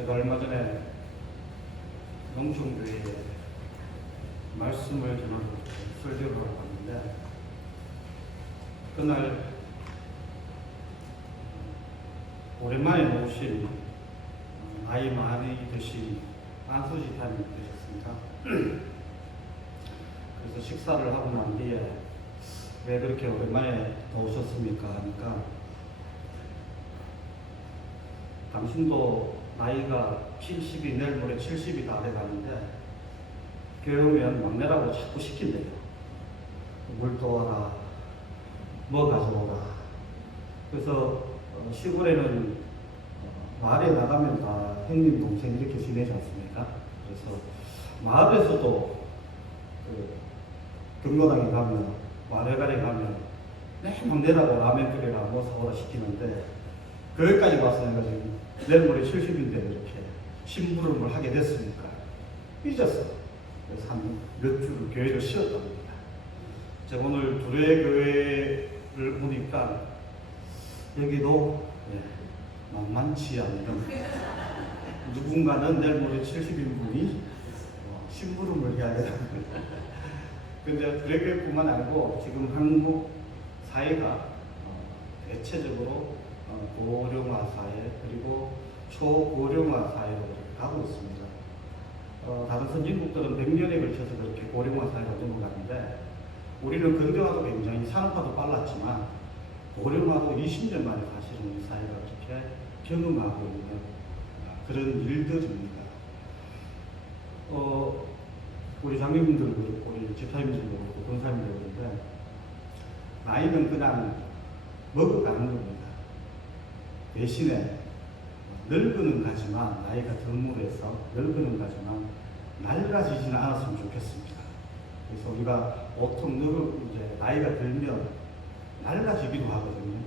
제가 얼마 전에 농촌교회에 말씀을 전하러 설교를 하고 갔는데, 그날 오랜만에 오신 나이 많이 드신 안수지 타임이 되셨습니다. 그래서 식사를 하고 난 뒤에 왜 그렇게 오랜만에 오셨습니까 하니까, 당신도 나이가 70이 내일 모레 70이 다 돼가는데 교회 오면 막내라고 자꾸 시킨대요. 물 떠와라, 뭐 가져오라. 그래서 시골에는 마을에 나가면 다 형님 동생 이렇게 지내지 않습니까? 그래서 마을에서도 경로당에 가면, 마을회관에 가면 내 막내라고 라면 끓여라, 뭐 사오라 시키는데, 거기까지 와서 내가 지금 내일 모레 70인데 이렇게 심부름을 하게 됐으니까 삐졌어. 그래서 한 몇 주를 교회를 쉬었단 말이야. 제가 오늘 두레 교회를 보니까 여기도 만만치 않은 누군가는 내일 모레 70인 분이 심부름을 해야 되는 거예요. 근데 두레 교회뿐만 아니고 지금 한국 사회가 대체적으로 고령화 사회 그리고 초고령화 사회로 가고 있습니다. 다른 선진국들은 100년에 걸쳐서 그렇게 고령화 사회로 넘어가는데, 우리는 근대화도 굉장히 산업화도 빨랐지만 고령화도 20년 만에 사실은 우리 사회가 그렇게 경험하고 있는 그런 일들입니다. 우리 장님들도 그렇고 우리 집사님들도 그렇고 권사님들도 그런데, 나이는 그냥 먹어가는 겁니다. 대신에 늙어는 가지만, 나이가 드물어서 늙어는 가지만 낡아지지는 않았으면 좋겠습니다. 그래서 우리가 보통 이제 나이가 들면 낡아지기도 하거든요.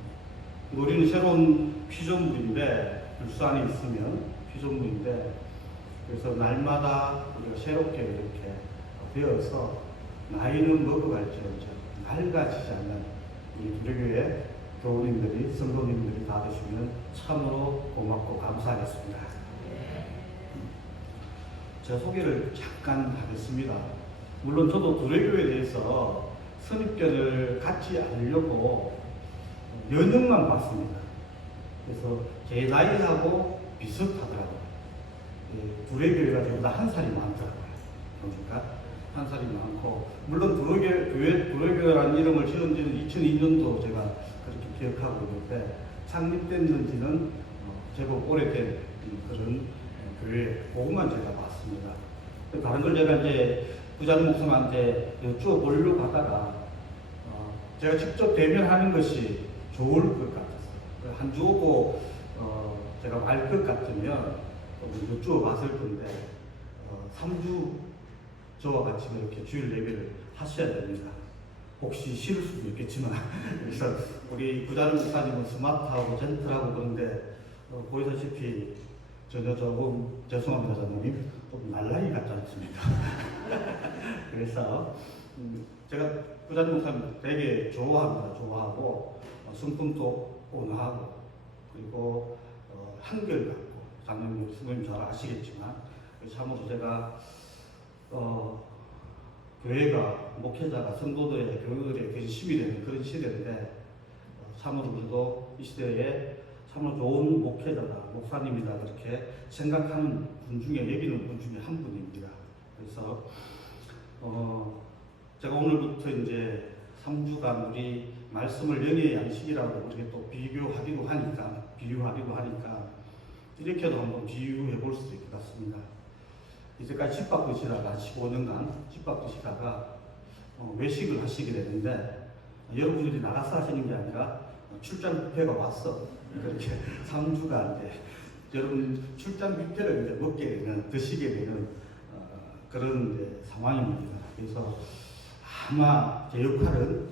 우리는 새로운 피조물인데, 불산에 있으면 피조물인데, 그래서 날마다 우리가 새롭게 이렇게 되어서 나이는 먹어갈지언정 낡아지지 않는 우리 두레교회 교우님들이, 성도님들이 다 되시면 참으로 고맙고 감사하겠습니다. 제 소개를 잠깐 하겠습니다. 물론 저도 두레교회에 대해서 선입견을 갖지 않으려고 연영만 봤습니다. 그래서 제 나이하고 비슷하더라고요. 두레교회가 저보다 한 살이 많더라고요. 그러니까 한 살이 많고, 물론 두레교회라는 이름을 지은 지는 2002년도 제가 그렇게 기억하고 있는데, 창립된 지는 제법 오래된 그런 교회, 그것만 제가 봤습니다. 다른 걸 제가 이제 부자는 목사님한테 여쭤보려고 하다가 제가 직접 대면하는 것이 좋을 것 같았어요. 한 주 오고 제가 말 것 같으면 여쭤봤을 건데, 3주 저와 같이 이렇게 주일 예배를 하셔야 됩니다. 혹시 싫을 수도 있겠지만 그래서 우리 부자는 목사님은 스마트하고 젠틀하고 그런데 보이다시피 전혀 조금 죄송합니다 장로님, 좀 날라이 같지 않습니까? 그래서 제가 부자는 목사님 되게 좋아합니다. 좋아하고 성품도 온화하고, 그리고 한결같고, 장로님 선생님 잘 아시겠지만 참으로 제가 교회가, 목회자가 성도들의, 교우들의 근심이 되는 그런 시대인데, 참으로 우리도 이 시대에 참으로 좋은 목회자다, 목사님이다 그렇게 생각하는 분 중에, 여기는 분 중에 한 분입니다. 그래서 제가 오늘부터 이제 3주간 우리 말씀을 영의 양식이라고 우리가 또 비유하기도 하니까 이렇게도 한번 비유해 볼 수도 있을 것 같습니다. 이제까지 집밥 드시다가 15년간 집밥 드시다가 외식을 하시게 되는데, 여러분들이 나가서 하시는 게 아니라 출장 뷔페가 왔어. 그렇게 3주간 여러분 출장 뷔페를 이제 먹게 되는, 드시게 되는 그런 상황입니다. 그래서 아마 제 역할은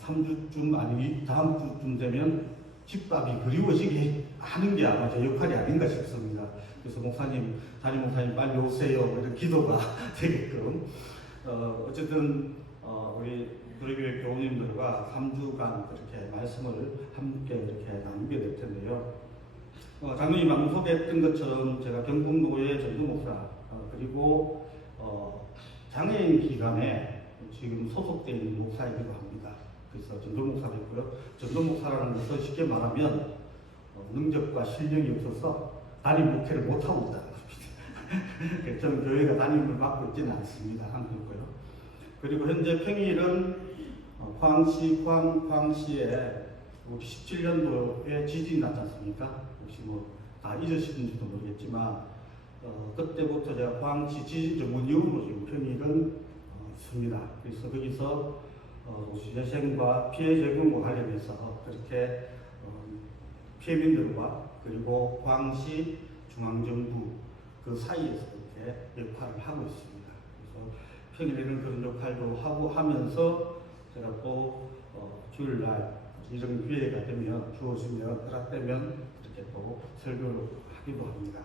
3주쯤 아니 다음 주쯤 되면 집밥이 그리워지게 하는 게 아마 제 역할이 아닌가 싶습니다. 그래서 목사님, 담임 목사님 빨리 오세요, 이런 기도가 되게끔 어쨌든 우리 두레교회 교우님들과 3주간 그렇게 말씀을 함께 이렇게 나누게 될 텐데요. 장로님 방금 소개했던 것처럼 제가 경북노회 전도목사, 그리고 장애인 기관에 지금 소속되어 있는 목사이기도 합니다. 그래서 전도목사가 있고요. 전도목사라는 것은 쉽게 말하면 능력과 실력이 없어서 담임 목회를 못하고 있다는 겁니다. 저는 교회가 담임을 맡고 있지는 않습니다. 한국이고요. 그리고 현재 평일은 포항시에 17년도에 지진이 났지 않습니까? 혹시 다 잊으시는지도 모르겠지만 그때부터 제가 포항시 지진 전문위원으로 지금 평일은 있습니다. 그래서 거기서 도시재생과 피해 재건과 관련해서 그렇게 피해민들과 그리고 포항시 중앙정부 그 사이에서 이렇게 역할을 하고 있습니다. 그래서 평일에는 그런 역할도 하면서 제가 또 주일날 이런 기회가 되면 주어지면 허락되면 이렇게 또 설교를 하기도 합니다.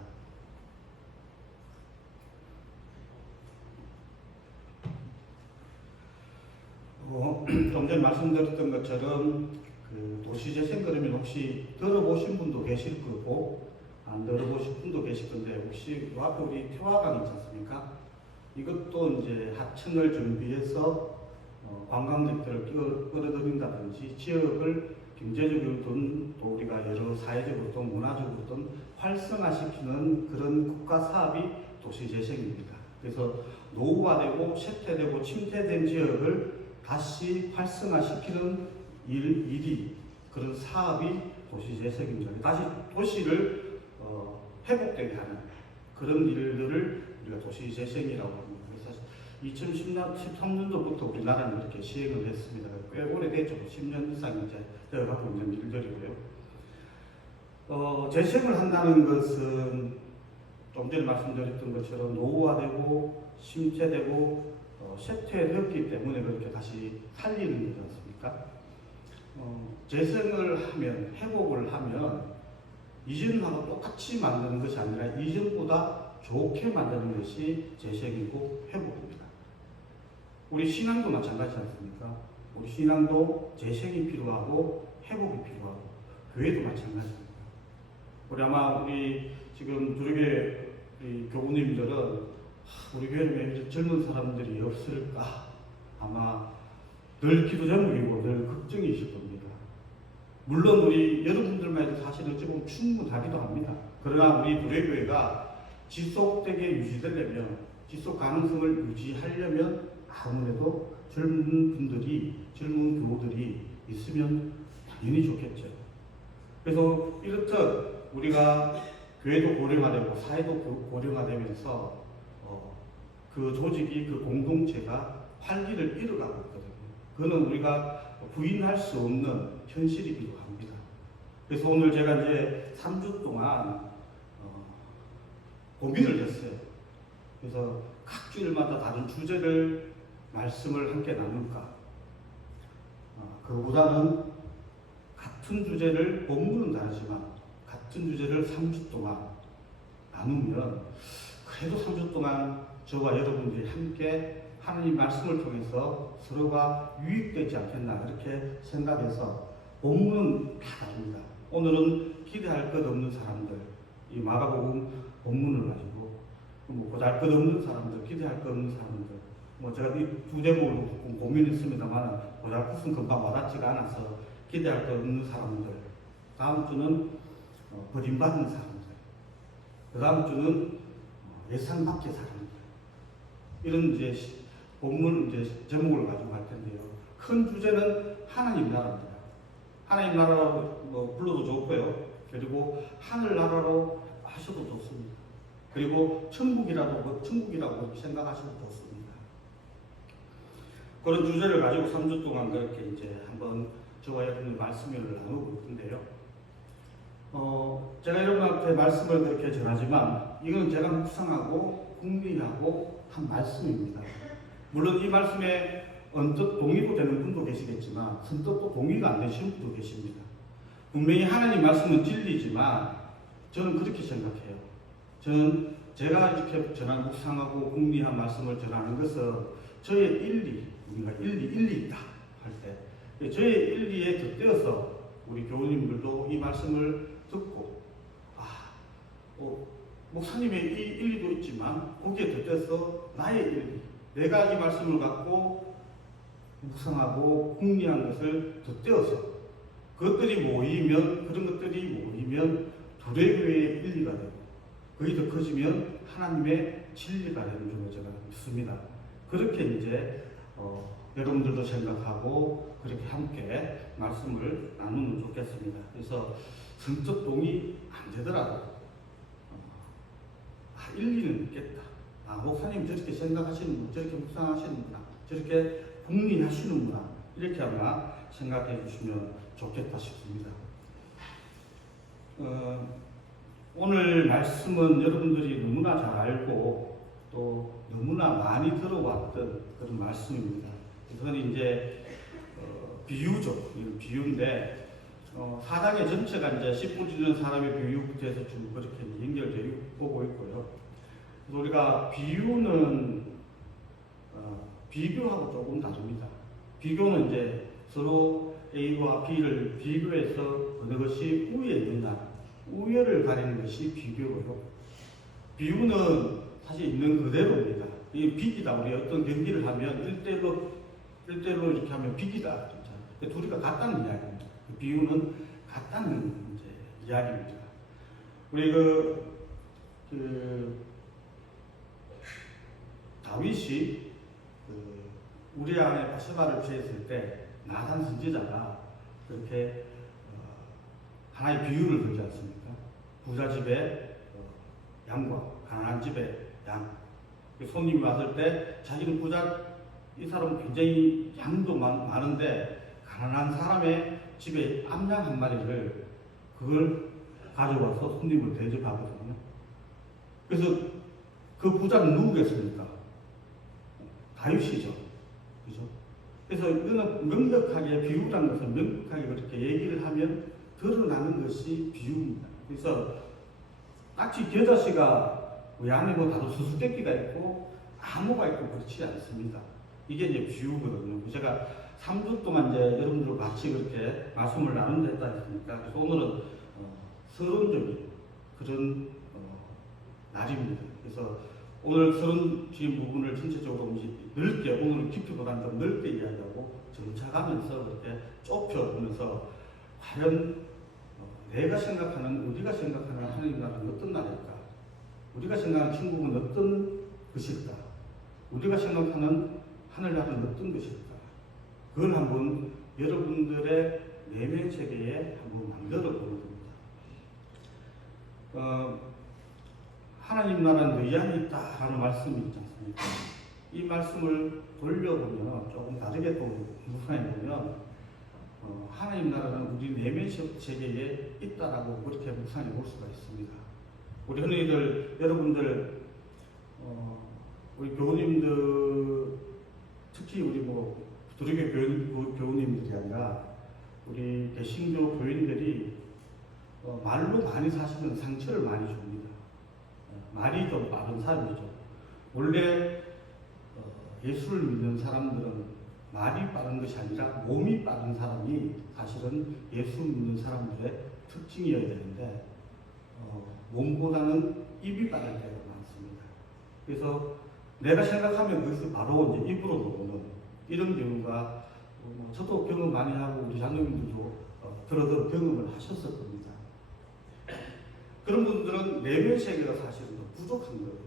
좀 전에 말씀드렸던 것처럼 그 도시재생 그러면 혹시 들어보신 분도 계실 거고 안 들어보신 분도 계실 건데 혹시 그 앞에 우리 태화강 있지 않습니까? 이것도 이제 하천을 정비해서 관광객들을 끌어들인다든지 지역을 경제적으로든 또 우리가 여러 사회적으로든 문화적으로든 활성화시키는 그런 국가 사업이 도시재생입니다. 그래서 노후화되고 쇠퇴되고 침체된 지역을 다시 활성화시키는 일이 그런 사업이 도시재생입니다. 다시 도시를 회복되게 하는 그런 일들을 우리가 도시재생이라고 합니다. 그래서 2013년도부터 우리나라는 이렇게 시행을 했습니다. 꽤 오래됐죠. 10년 이상 이제 되어가고 있는 일들이고요. 재생을 한다는 것은 좀 전에 말씀드렸던 것처럼 노후화되고 침체되고 쇠퇴되었기 때문에 그렇게 다시 살리는 거지 않습니까? 재생을 하면, 회복을 하면 이전하고 똑같이 만드는 것이 아니라 이전보다 좋게 만드는 것이 재생이고 회복입니다. 우리 신앙도 마찬가지지 않습니까? 우리 신앙도 재생이 필요하고 회복이 필요하고 교회도 마찬가지입니다. 우리 지금 주력의 교우님들은 우리 교회는 왜 젊은 사람들이 없을까? 아마 늘 기도 제목이고 늘 걱정이실 겁니다. 물론 우리 여러분들만 해도 사실은 어찌 보면 충분하기도 합니다. 그러나 우리 교회가 지속되게 유지되려면, 지속 가능성을 유지하려면 아무래도 젊은 교우들이 있으면 당연히 좋겠죠. 그래서 이렇듯 우리가 교회도 고령화되고 사회도 고령화되면서 그 조직이, 그 공동체가 활기를 잃어가고 있거든요. 그거는 우리가 부인할 수 없는 현실이기도 합니다. 그래서 오늘 제가 이제 3주 동안 고민을 했어요. 그래서 각 주일마다 다른 주제를 말씀을 함께 나눌까? 그보다는 같은 주제를 본문은 다르지만 같은 주제를 3주 동안 나누면 그래도 3주 동안 저와 여러분들이 함께 하나님 말씀을 통해서 서로가 유익되지 않겠나 그렇게 생각해서 본문은 다 다릅니다. 오늘은 기대할 것 없는 사람들, 이 마가복음 본문을 가지고 보잘 것 없는 사람들, 기대할 것 없는 사람들, 제가 이 두 제목을 고민했습니다만 보잘 것은 금방 와닿지가 않아서 기대할 것 없는 사람들, 다음 주는 버림받은 사람들, 그 다음 주는 예상 밖의 사람들, 이런 이제 본문 제목을 가지고 할 텐데요. 큰 주제는 하나님 나라입니다. 하나님 나라로 불러도 좋고요. 그리고 하늘 나라로 하셔도 좋습니다. 그리고 천국이라고 생각하셔도 좋습니다. 그런 주제를 가지고 3주 동안 그렇게 이제 한번 저와 여러분의 말씀을 나누고 있는데요. 제가 여러분한테 말씀을 그렇게 전하지만 이건 제가 묵상하고 궁리하고 한 말씀입니다. 물론 이 말씀에 언뜻 동의도 되는 분도 계시겠지만 선뜻 동의가 안 되시는 분도 계십니다. 분명히 하나님 말씀은 진리지만 저는 그렇게 생각해요. 저는 제가 이렇게 묵상하고 궁리한 말씀을 전하는 것은 저의 우리가 일리 있다 할 때 저의 일리에 덧대어서 우리 교우님들도 이 말씀을 듣고 목사님의 이 일리도 있지만 거기에 덧대서 나의 일리, 내가 이 말씀을 갖고 묵상하고 궁리한 것을 덧대어서 그것들이 모이면, 그런 것들이 모이면 두레교의 일리가 되고 거기 더 커지면 하나님의 진리가 되는 줄로 제가 믿습니다. 그렇게 이제 여러분들도 생각하고 그렇게 함께 말씀을 나누면 좋겠습니다. 그래서 성적 동의 안 되더라도 일리는 있겠다. 목사님 저렇게 생각하시는구나, 저렇게 묵상하시는구나, 저렇게 궁리하시는구나, 이렇게 아마 생각해 주시면 좋겠다 싶습니다. 오늘 말씀은 여러분들이 너무나 잘 알고 또 너무나 많이 들어왔던 그런 말씀입니다. 그건 이제 비유죠. 비유인데 사장의 전체가 이제 씨 뿌리는 사람의 비유부터 해서 쭉 그렇게 연결되어 오고 있고요. 그래서 우리가 비유는 비교하고 조금 다릅니다. 비교는 이제 서로 A와 B를 비교해서 어느 것이 우위에 있느냐, 우열을 가리는 것이 비교고요. 비유는 사실 있는 그대로입니다. 이 비기다. 우리 어떤 경기를 하면 1대1로 이렇게 하면 비기다. 둘이가 같다는 이야기입니다. 비유는 같다는 이제 이야기입니다. 우리 다윗이 우리아의 바세바를 취했을 때 나단 선지자가 그렇게 하나의 비유를 들지 않습니까? 부자 집에 양과 가난한 집에 양. 손님이 왔을 때 자기는 부자, 이 사람은 굉장히 양도 많은데 가난한 사람의 집에 암양 한 마리를 그걸 가져와서 손님을 대접하거든요. 그래서 그 부자는 누구겠습니까? 다윗이죠. 그죠? 그래서 이거는 명백하게 비유라는 것은 명백하게 그렇게 얘기를 하면 드러나는 것이 비유입니다. 그래서 딱지 겨자씨가 왜 안에 뭐 다른 수수께끼가 있고 암호가 있고 그렇지 않습니다. 이게 이제 비유거든요. 제가 3주 동안 이제 여러분들과 같이 그렇게 말씀을 나눈다 했다 했으니까 그래서 오늘은 서론적인 그런 날입니다. 그래서 오늘 서론적인 부분을 전체적으로 넓게, 오늘은 깊이보다는 좀 넓게 이야기하고 점차가면서 그렇게 좁혀보면서 과연 내가 생각하는, 우리가 생각하는 하나님 나라는 어떤 나라일까? 우리가 생각하는 천국은 어떤 것일까? 우리가 생각하는 하늘나라는 어떤 것일까? 그걸 한번 여러분들의 내면 세계에 한번 만들어 보는 겁니다. 하나님 나라는 너희 안에 있다라는 말씀이 있지 않습니까? 이 말씀을 돌려보면 조금 다르게 또 묵상해보면 하나님 나라는 우리 내면 세계에 있다라고 그렇게 묵상해 볼 수가 있습니다. 우리 흔히들 여러분들 우리 교우님들 특히 우리 두루교 교우님들이 아니라 우리 개신교 교인들이 말로 많이 사시는 상처를 많이 줍니다. 말이 좀 빠른 사람이죠. 원래 예수를 믿는 사람들은 말이 빠른 것이 아니라 몸이 빠른 사람이 사실은 예수 믿는 사람들의 특징이어야 되는데 몸보다는 입이 빠를 때가 많습니다. 그래서 내가 생각하면 그것이 바로 이제 입으로 나오는 이런 경우가 저도 경험 많이 하고 우리 장로님들도 들어서 경험을 하셨을 겁니다. 그런 분들은 내면 세계가 사실은 부족한 거예요.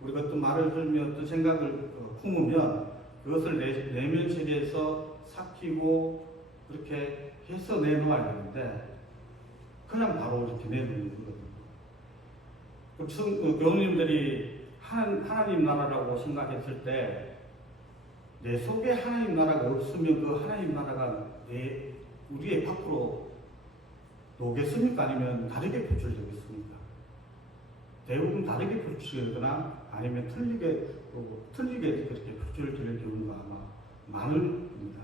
우리가 어떤 말을 들으면 어떤 생각을 품으면 그것을 내면 세계에서 삭히고 그렇게 해서 내놓아야 되는데 그냥 바로 이렇게 내놓는 거거든요. 교우님들이 하나님 나라라고 생각했을 때 내 속에 하나님 나라가 없으면 그 하나님 나라가 우리의 밖으로 오겠습니까? 아니면 다르게 표출되겠습니까? 대부분 다르게 표출되거나 아니면 틀리게 그렇게 표출될 경우가 아마 많을 겁니다.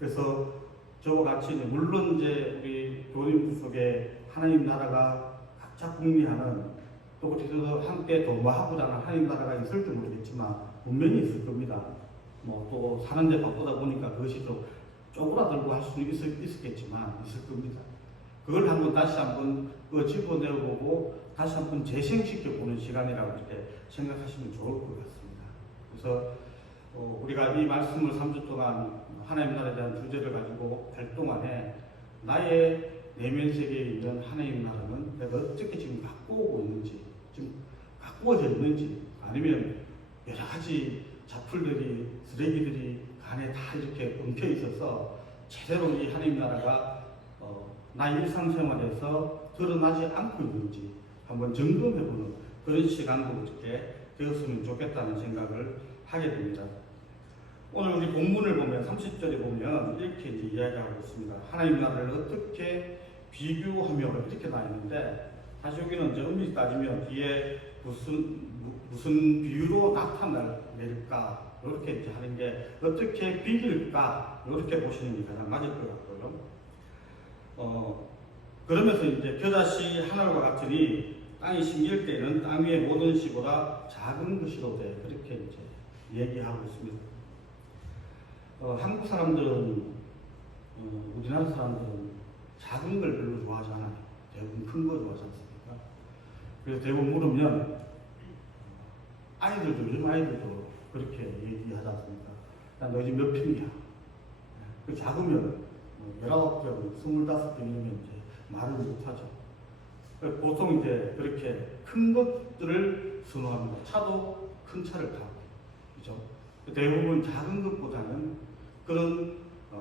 그래서 저와 같이 물론 이제 우리 교우님 속에 하나님 나라가 각자 궁리하는 또 그래서 함께 도모하고자 하는 하나님 나라가 있을지 모르겠지만 분명히 있을 겁니다. 또 사는데 바쁘다 보니까 그것이 좀 쪼그라들고 할 수는 있었겠지만 있을 겁니다. 그걸 한번 다시 한번 집어내보고 다시 한번 재생시켜 보는 시간이라고 이렇게 생각하시면 좋을 것 같습니다. 그래서 우리가 이 말씀을 3주 동안 하나님 나라에 대한 주제를 가지고 할 동안에 나의 내면 세계에 있는 하나님 나라는 내가 어떻게 지금 갖고 오고 있는지, 지금 가꾸어져 있는지, 아니면 여러 가지 자풀들이, 쓰레기들이 간에 다 이렇게 엉켜 있어서 제대로 이 하나님 나라가 나의 일상생활에서 드러나지 않고 있는지 한번 점검해보는 그런 시간도 이렇게 되었으면 좋겠다는 생각을 하게 됩니다. 오늘 우리 본문을 보면 30절에 보면 이렇게 이제 이야기하고 있습니다. 하나님 나라를 어떻게 비교하며 이렇게 나와 있는데, 사실 여기는 이제 엄밀히 따지면 뒤에 무슨 비유로 나타낼까 이렇게 이제 하는 게 어떻게 비길까 이렇게 보시는 게 가장 맞을 것 같고요. 그러면서 이제 겨자씨 하늘과 같으니 땅이 심길 때는 땅 위의 모든 씨보다 작은 것이로 돼, 그렇게 이제 얘기하고 있습니다. 한국 사람들은 우리나라 사람들은 작은 걸 별로 좋아하지 않아요. 대부분 큰 거 좋아하지 않습니까? 그래서 대부분 물으면 아이들도, 요즘 아이들도 그렇게 얘기하지 않습니까? 너 집 몇 평이야? 그 작으면 19평, 25평이면 이제 말을 못하죠. 보통 이제 그렇게 큰 것들을 선호합니다. 차도 큰 차를 타고, 그죠? 대부분 작은 것보다는 그런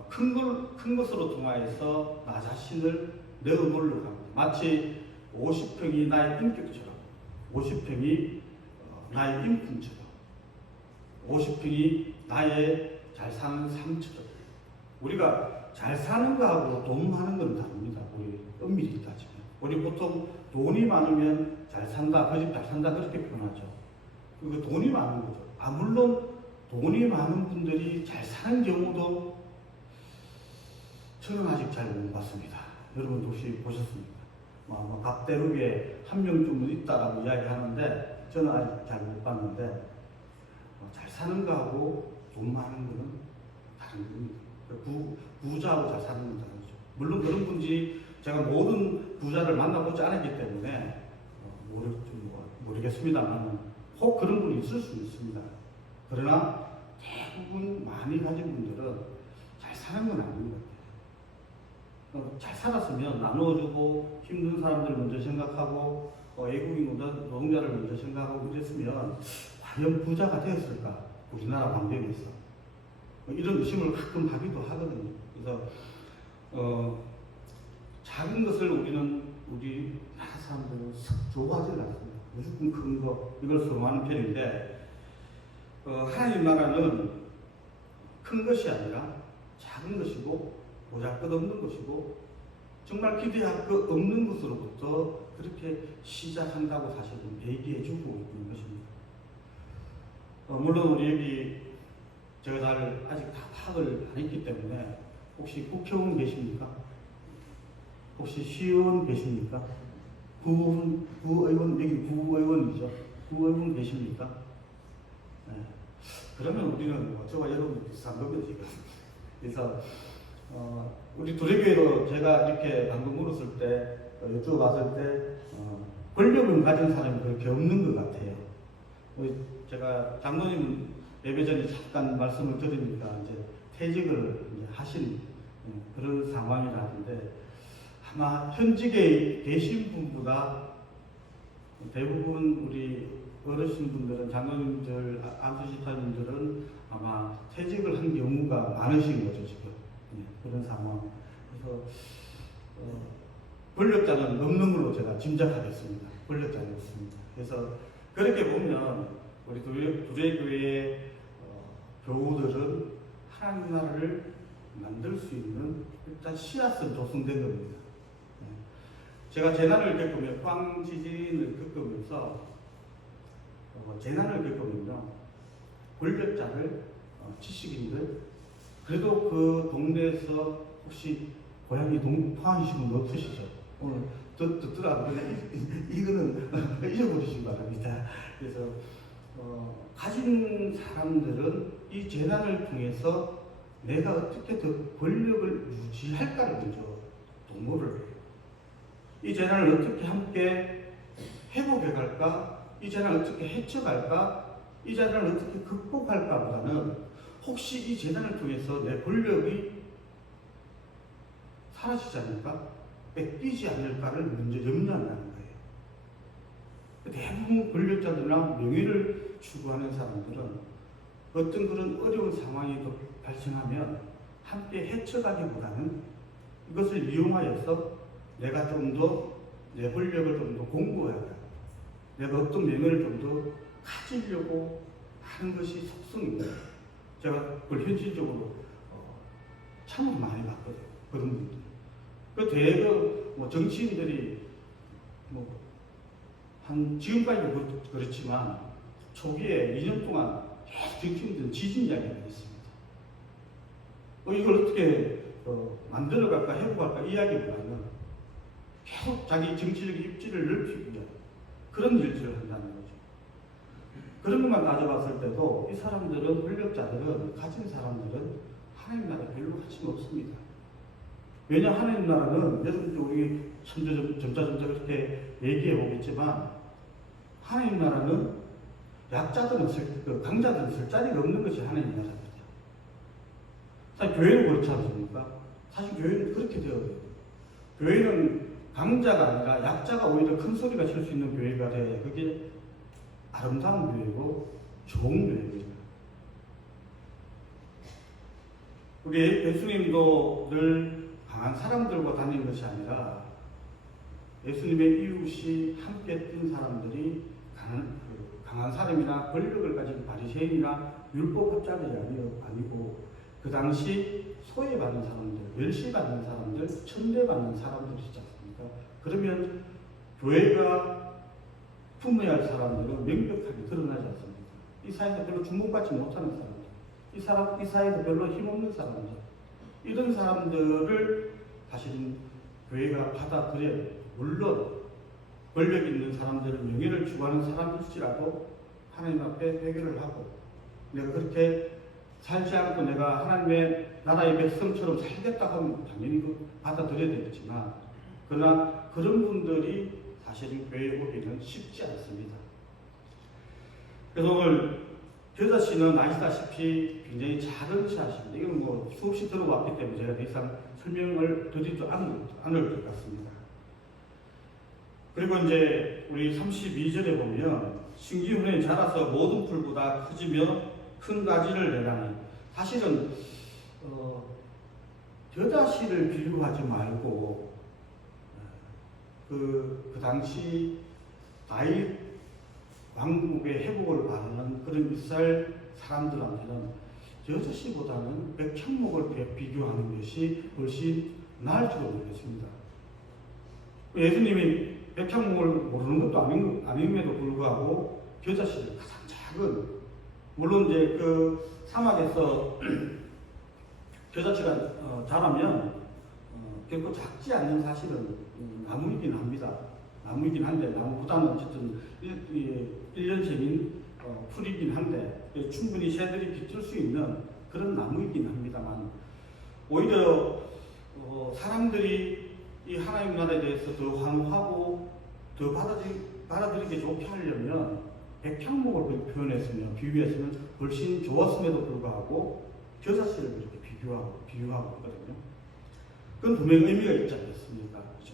큰 것으로 통하여서 나 자신을 내어놓으려고 합니다. 마치 50평이 나의 인격처럼, 50평이 나의 인품처럼, 50평이 나의 잘 사는 삶처럼. 우리가 잘 사는 거하고 돈 많은 건 다릅니다. 우리 엄밀히 따지면. 우리 보통 돈이 많으면 잘 산다, 그 집 잘 산다, 그렇게 표현하죠. 그 돈이 많은 거죠. 물론 돈이 많은 분들이 잘 사는 경우도 저는 아직 잘 못 봤습니다. 여러분도 혹시 보셨습니까? 갑대륙에 한 명쯤은 있다라고 이야기하는데 저는 아직 잘 못 봤는데, 잘 사는 거하고 돈 많은 거는 다른 겁니다. 부자하고 잘 사는 건 다르죠. 물론 그런 분들이 제가 모든 부자를 만나보지 않았기 때문에 모르겠습니다만 혹 그런 분이 있을 수 있습니다. 그러나 대부분 많이 가진 분들은 잘 사는 건 아닌 것 같아요. 잘 살았으면 나눠주고 힘든 사람들 먼저 생각하고 외국인 노동자를 먼저 생각하고 그랬으면 과연 부자가 되었을까? 우리나라 환경에서 이런 의심을 가끔 하기도 하거든요. 그래서 작은 것을 우리나라 사람들은 썩 좋아하지 않습니다. 무조건 큰 거, 이걸 선호하는 편인데, 하나님 나라는 큰 것이 아니라 작은 것이고 보잘것없는 것이고 정말 기대할 것 없는 것으로부터 그렇게 시작한다고 사실은 얘기해주고 있는 것입니다. 물론 우리 여기 제가 아직 다 파악을 안 했기 때문에 혹시 국회의원 계십니까? 혹시 시의원 계십니까? 구의원, 여기 구의원이죠. 구의원 계십니까? 네. 그러면 우리는 저와 여러분 비슷한 겁니다, 지금. 그래서, 우리 두레교회로 제가 이렇게 방금 물었을 때, 여쭤봤을 때, 권력을 가진 사람이 그렇게 없는 것 같아요. 제가 장로님 예배 전에 잠깐 말씀을 드리니까 이제 퇴직을 이제 하신 그런 상황이라는데, 아마 현직에 계신 분보다 대부분 우리 어르신분들은, 장로님들, 안수집사님들은 아마 퇴직을 한 경우가 많으신 거죠, 지금. 그런 상황. 그래서, 권력자는 없는 걸로 제가 짐작하겠습니다. 권력자는 없습니다. 그래서 그렇게 보면 우리 두레교회의 교우들은 하나님 나라를 만들 수 있는 일단 씨앗은 조성된 겁니다. 제가 재난을 겪으며 포항 지진을 겪으면서 재난을 겪으면요, 권력자들, 지식인들, 그래도 그 동네에서 혹시 고향이 포항이신 분 없으시죠? 오늘 듣더라도 이거는 잊어버리시기 바랍니다. 그래서 가진 사람들은 이 재난을 통해서 내가 어떻게 더 권력을 유지할까를 먼저 도모를 해요. 이 재난을 어떻게 함께 회복해 갈까? 이 재난을 어떻게 헤쳐갈까? 이 재난을 어떻게 극복할까보다는 혹시 이 재난을 통해서 내 권력이 사라지지 않을까? 뺏기지 않을까를 먼저 염려한다는 거예요. 대부분 권력자들이나 명예를 추구하는 사람들은 어떤 그런 어려운 상황이 발생하면 함께 헤쳐가기보다는 이것을 이용하여서 내가 좀 더 내 권력을 좀 더 공부하라. 내가 어떤 명예를 좀 더 가지려고 하는 것이 속성입니다. 제가 그걸 현실적으로 참으로 많이 봤거든요. 그런 분들. 그 대거 뭐 정치인들이 한 지금까지도 그렇지만 초기에 2년 동안 계속 정치인들은 지진 이야기가 있습니다. 이걸 어떻게 만들어갈까 회복할까 이야기보다는 계속 자기 정치적 입지를 넓히기 위한 그런 일들을 한다는 거죠. 그런 것만 따져봤을 때도 이 사람들은, 권력자들은, 가진 사람들은 하나님 나라에 별로 관심 없습니다. 왜냐, 하나님 나라는 여러분도 우리 점차 그렇게 얘기해 보겠지만, 하나님 나라는 약자들은 강자들은 쓸 자리가 없는 것이 하나님 나라입니다. 사실 교회는 그렇지 않습니까? 사실 교회는 그렇게 되어야 돼요. 교회는 강자가 아니라 약자가 오히려 큰 소리가 칠 수 있는 교회가 돼야 그게 아름다운 교회고 좋은 교회입니다. 우리 예수님도 늘 강한 사람들과 다니는 것이 아니라 예수님의 이웃이 함께 뛴 사람들이 강한 사람이나 권력을 가진 바리새인이나 율법학자들이 아니고 그 당시 소외받는 사람들, 멸시받는 사람들, 천대받는 사람들이지 않습니까? 그러면 교회가 품어야 할 사람들은 명백하게 드러나지 않습니까? 이 사회에서 별로 주목받지 못하는 사람들, 이 사회에서 별로 힘없는 사람들, 이런 사람들을 사실은 교회가 받아들여야 돼요. 물론 권력 있는 사람들을 명예를 추구하는 사람일지라도 하나님 앞에 회개를 하고 내가 그렇게 살지 않고 내가 하나님의 나라의 백성처럼 살겠다 하면 당연히 받아들여야 되겠지만 그러나 그런 분들이 사실은 교회에 오기는 쉽지 않습니다. 그래서 오늘 겨자씨는 아시다시피 굉장히 작은 씨앗입니다. 이건 뭐 수없이 들어왔기 때문에 제가 더 이상 설명을 드리지 않을 것 같습니다. 그리고 이제 우리 32절에 보면 신기훈에 자라서 모든 풀보다 커지며 큰 가지를 내라니, 사실은 겨자씨를 비유하지 말고 그 당시 다윗 왕국의 회복을 바라는 그런 이스라엘 사람들한테는 겨자씨보다는 백향목을 비교하는 것이 훨씬 나을지도 모르겠습니다. 예수님이 백향목을 모르는 것도 아님에도 불구하고 겨자씨를 가장 작은, 물론 이제 그 사막에서 겨자씨가 자라면 결코 작지 않는 사실은 나무이긴 합니다. 나무이긴 한데 나무보다는 어쨌든 1년생인 풀이긴 한데 충분히 새들이 비틀 수 있는 그런 나무이긴 합니다만 오히려 사람들이 이 하나님 나라에 대해서 더 환호하고 더 받아들이게 좋게 하려면 백향목을 표현했으면 비유했으면 훨씬 좋았음에도 불구하고 겨자씨를 그렇게 비유하고 있거든요. 그건 분명히 의미가 있지 않겠습니까? 그렇죠?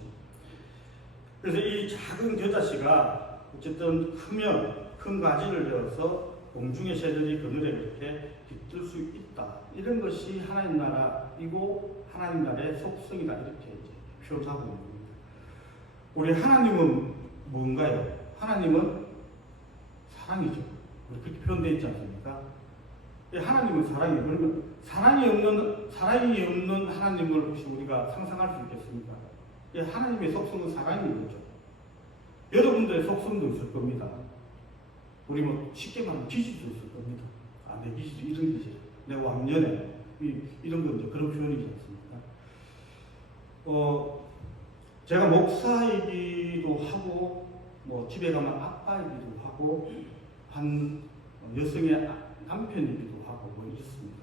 그래서 이 작은 겨자씨가 어쨌든 크면 큰 가지를 내어서 공중의 새들이 그늘에 그렇게 깃들 수 있다. 이런 것이 하나님 나라이고 하나님 나라의 속성이다. 이렇게 이제 표현하고 있는 겁니다. 우리 하나님은 뭔가요? 하나님은 사랑이죠. 그렇게 표현되어 있지 않습니까? 하나님은 사랑이에요. 그러면 사랑이 없는 하나님을 혹시 우리가 상상할 수 있겠습니까? 하나님의 속성은 사랑인 거죠. 여러분들의 속성도 있을 겁니다. 우리 뭐 쉽게 말하면 기질도 있을 겁니다. 내 기질이 이런 기질, 내 왕년에 이런 건 이제 그런 표현이지 않습니까? 제가 목사이기도 하고 뭐 집에 가면 아빠이기도 하고 한 여성의 남편이기도 하고 뭐 이렇습니다.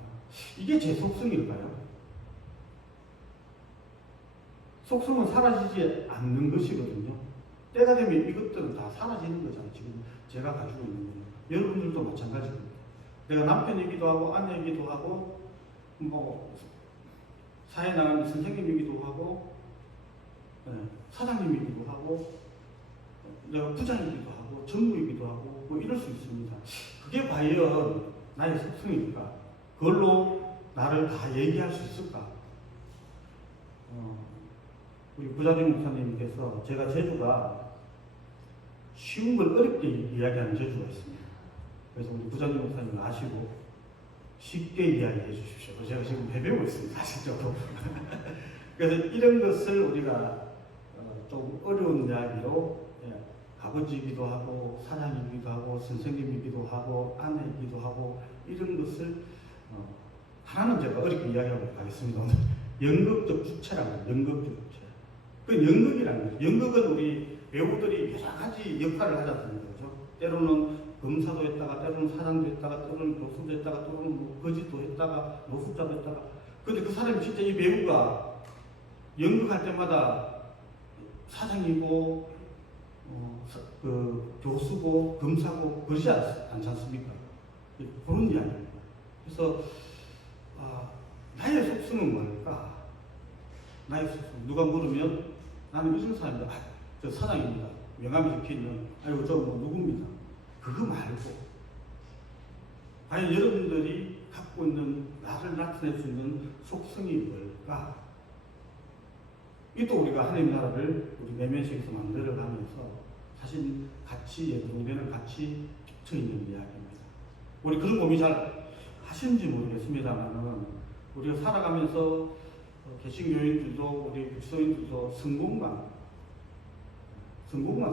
이게 제 속성일까요? 속성은 사라지지 않는 것이거든요. 때가 되면 이것들은 다 사라지는 거잖아요. 지금 제가 가지고 있는 거는. 여러분들도 마찬가지입니다. 내가 남편이기도 하고 아내이기도 하고 뭐 사회 나가는 선생님이기도 하고 사장님이기도 하고 내가 부장이기도 하고 전무이기도 하고 뭐 이럴 수 있습니다. 그게 과연 나의 속성일까? 그걸로 나를 다 얘기할 수 있을까? 우리 부자님 목사님께서 제가 재주가 쉬운 걸 어렵게 이야기하는 재주가 있습니다. 그래서 우리 부자님 목사님을 아시고 쉽게 이야기해 주십시오. 제가 지금 배우고 있습니다. 사실 저도. 그래서 이런 것을 우리가 좀 어려운 이야기로 아버지이기도 하고 사장이기도 하고 선생님이기도 하고 아내이기도 하고 이런 것을 하나는 제가 어렵게 이야기하고 가겠습니다. 오늘 연극적 주체라고 연극적 주체. 그 연극이라는 거죠. 연극은 우리 배우들이 여러 가지 역할을 하자는 거죠. 때로는 검사도 했다가 때로는 사장도 했다가 때로는 교수도 했다가 때로는 뭐 거지도 했다가 노숙자도 했다가 근데 그 사람이 진짜 이 배우가 연극할 때마다 사장이고 그 교수고 검사고 그러지 않지 않습니까? 그런 이야기입니다. 그래서 나의 속성은 뭘까? 나의 속성 누가 물으면 나는 이런 사람입니다. 저 사장입니다. 명함이 적혀있는 아이고 저 뭐 누굽니다. 그거 말고 과연 여러분들이 갖고 있는 나를 나타낼 수 있는 속성이 뭘까? 이 또 우리가 하나님 나라를 우리 내면식에서 만들어가면서 사실 같이 예동되는 같이 겹쳐 있는 이야기입니다. 우리 그런 고민 잘 하시는지 모르겠습니다만은 우리가 살아가면서 개신교인들도 우리 백성인들도 성공만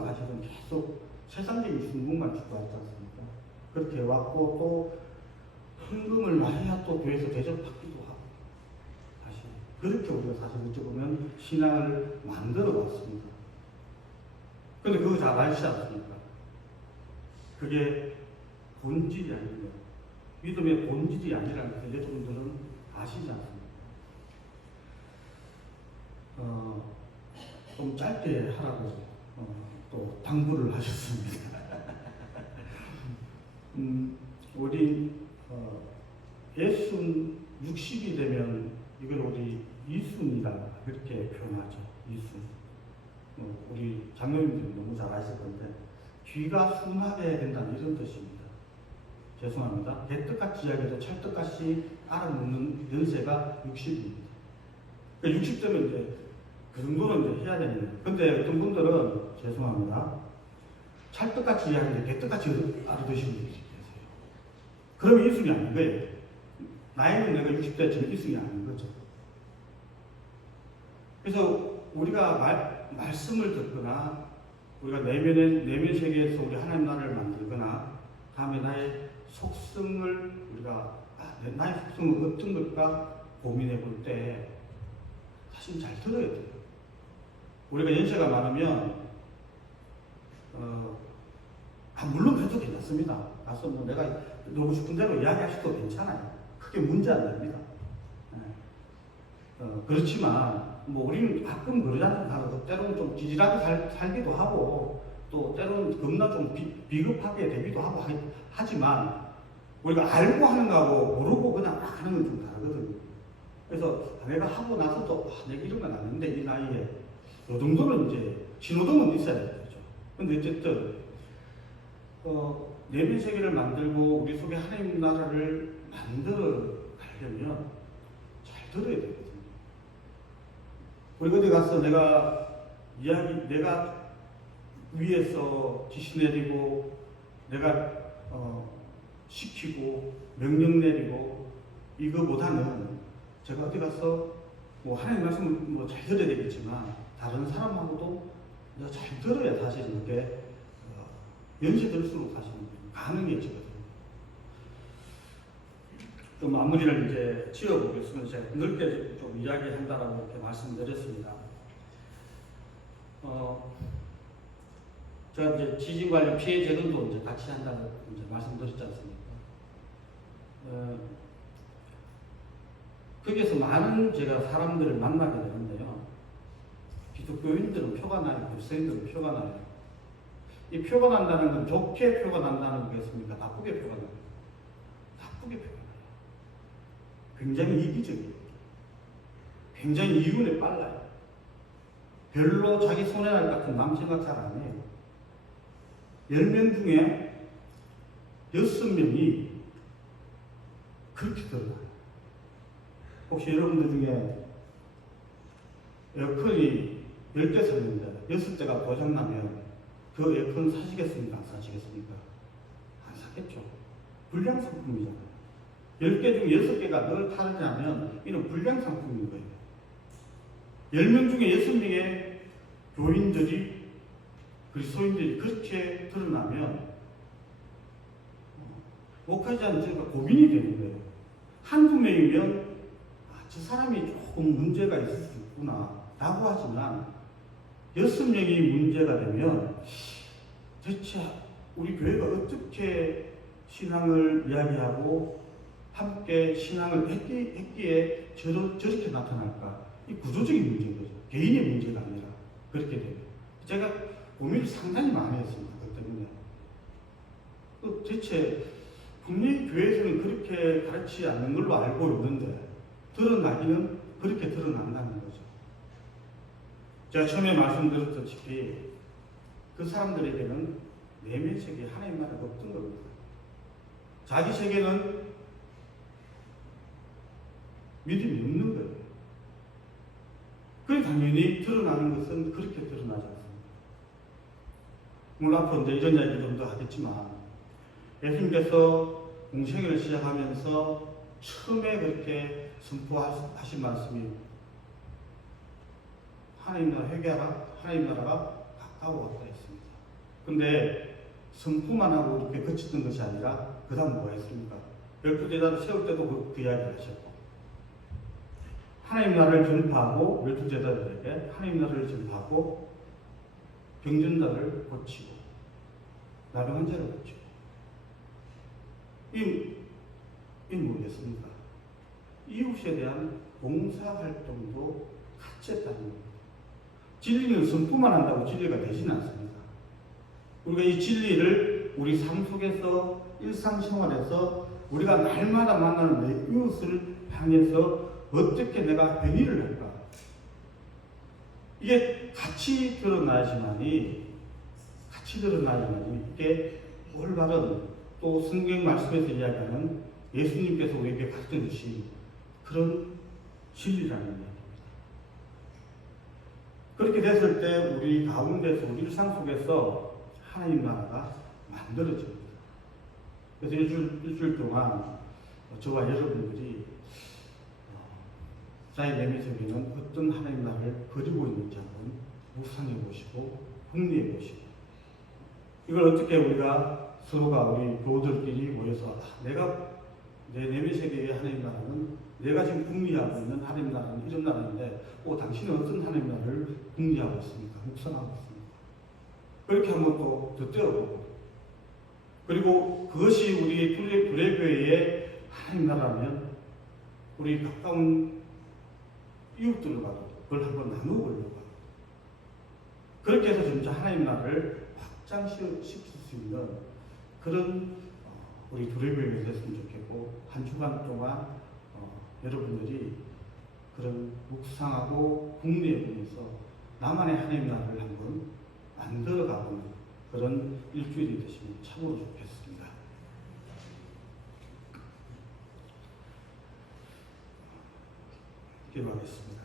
사실은 계속 세상적인 성공만 추구하지 않습니까? 그렇게 왔고 또 헌금을 많이 해야 또 교회에서 대접받기도 하고 사실 그렇게 우리가 사실 어찌 보면 신앙을 만들어 왔습니다. 근데 그거 잘 아시지 않습니까? 그게 본질이 아니에요. 믿음의 본질이 아니라는 것을 여러분들은 아시지 않습니까? 좀 짧게 하라고 또 당부를 하셨습니다. 우리 예순 60이 되면 이걸 우리 이순이다 그렇게 표현하죠. 이순. 우리 장로님들이 너무 잘 아실 건데 귀가 순하게 된다는 이런 뜻입니다. 죄송합니다. 개떡같이 이야기해도 찰떡같이 알아먹는 연세가 60입니다. 그러니까 60되면 이제 그 정도는 이제 해야 되는 거예요. 근데 어떤 분들은 죄송합니다. 찰떡같이 이야기하는데 개떡같이 알아두시는 분들이 계세요. 그러면 이순이 아닌 거예요. 나이는 내가 60대지만 이순이 아닌 거죠. 그래서 우리가 말씀을 듣거나 우리가 내면 세계에서 우리 하나님 나라를 만들거나 다음에 나의 속성을 우리가 나의 속성은 어떤 걸까 고민해 볼 때 사실 잘 들어야 돼요. 우리가 연세가 많으면 물론 해도 괜찮습니다. 가서 뭐 내가 놀고 싶은 대로 이야기하셔도 괜찮아요. 크게 문제 안 됩니다. 그렇지만 뭐 우리는 가끔 그러잖아요. 때로는 좀 지질하게 살기도 하고 또 때로는 겁나 좀 비겁하게 되기도 하고 하지만 우리가 알고 하는 거하고 모르고 그냥 막 하는 건 좀 다르거든요. 그래서 내가 하고 나서도 내가 이런 건 아닌데 이 나이에 이 정도는 이제 신호등은 있어야 되겠죠. 근데 어쨌든 내면 세계를 만들고 우리 속에 하나님 나라를 만들어 가려면 잘 들어야 되거든요. 우리 어디 가서 내가 위에서 지시 내리고 내가 시키고 명령 내리고 이거보다는 제가 어디 가서 뭐 하나님 말씀을 뭐 잘 들어야 되겠지만 다른 사람하고도 잘 들어야 사실은 그게 연세 들수록 사실은 가능해지거든요. 좀 마무리를 이제 지어보겠습니다. 제가 넓게 좀 이야기한다라고 이렇게 말씀드렸습니다. 제가 이제 지진 관련 피해 재건도 이제 같이 한다고 이제 말씀드렸지 않습니까? 거기에서 많은 제가 사람들을 만나게 되는데요. 기독교인들은 표가 나요. 그리스도인들은 표가 나요. 이 표가 난다는 건 좋게 표가 난다는 거겠습니까? 나쁘게 표가 나요. 나쁘게 표가 나요. 굉장히 이기적이에요. 굉장히 이윤에 빨라요. 별로 자기 손해 날 같은 남 생각 잘 안 해요. 10명 중에 6명이 그렇게 드러나요. 혹시 여러분들 중에 에어컨이 10대 샀는데 6대가 고장나면 그 에어컨 사시겠습니까? 안 사시겠습니까? 안 사겠죠. 불량 상품이잖아요. 10개 중에 6개가 늘 타르냐면 이는 불량 상품인 거예요. 10명 중에 6명의 교인들이 그리스도인들이 그렇게 드러나면 목하지 않은 제가 고민이 되는 거예요. 한두 명이면 저 사람이 조금 문제가 있을 수 있구나 라고 하지만 6명이 문제가 되면 대체 우리 교회가 어떻게 신앙을 이야기하고 함께 신앙을 했기에 저렇게 나타날까? 이 구조적인 문제인 거죠. 개인의 문제가 아니라 그렇게 돼요. 제가 고민을 상당히 많이 했습니다. 그 때문에. 대체 분명히 교회에서는 그렇게 가르치지 않는 걸로 알고 있는데 드러나기는 그렇게 드러난다는 거죠. 제가 처음에 말씀드렸다시피 그 사람들에게는 내면 세계 하나님 나라가 없던 겁니다. 자기 세계는 믿음이 없는 거예요. 그래 당연히 드러나는 것은 그렇게 드러나지 않습니다. 물론 앞으로 이제 이런 이야기 좀 더 하겠지만 예수님께서 공생애를 시작하면서 처음에 그렇게 선포하신 말씀이 하나님 나라 회개하라, 하나님 나라가 가까워 왔다 했습니다. 근데 선포만 하고 이렇게 그치던 것이 아니라 그 다음 뭐가 했습니까? 12제자를 세울 때도 그 이야기를 하셨고 하나님 나라를 전파하고 12제자들에게 하나님 나라를 전파하고 병든 자를 고치고 나병한 자를 고치고 이 뭐겠습니까? 이웃에 대한 봉사활동도 같이 했다는 겁니다. 진리는 선포만 한다고 진리가 되지는 않습니다. 우리가 이 진리를 우리 삶 속에서 일상생활에서 우리가 날마다 만나는 내 이웃을 향해서 어떻게 내가 변의를 할까? 이게 같이 드러나야지만이 이게 올바른 또 성경 말씀에서 이야기하는 예수님께서 우리에게 가르쳐 주신 그런 진리라는 이야기입니다. 그렇게 됐을 때 우리 가운데서 우리 일상 속에서 하나님 나라가 만들어집니다. 그래서 일주일 동안 저와 여러분들이 자기 내면 속에는 어떤 하나님 나라를 그리고 있는지 한번 묵상해 보시고 궁리해 보시고 이걸 어떻게 우리가 서로가 우리 교우들끼리 모여서 내가 내 내면 세계의 하나님 나라는 내가 지금 궁리하고 있는 하나님 나라는 이런 나라인데 당신은 어떤 하나님 나라를 궁리하고 있습니까? 묵상하고 있습니까? 그렇게 한번 또 덧대어보고 그리고 그것이 우리 두레교회의 하나님 나라면 우리 가까운 이웃들과도 그걸 한번 나누어보려고 합니다. 그렇게 해서 점차 하나님 나라를 확장시킬 수 있는 그런 우리 두레교회가 됐으면 좋겠고 한 주간 동안 여러분들이 그런 묵상하고 궁리해보면서 나만의 하나님 나라를 한번 만들어가보는 그런 일주일이 되시면 참으로 좋겠습니다. 기도하겠습니다.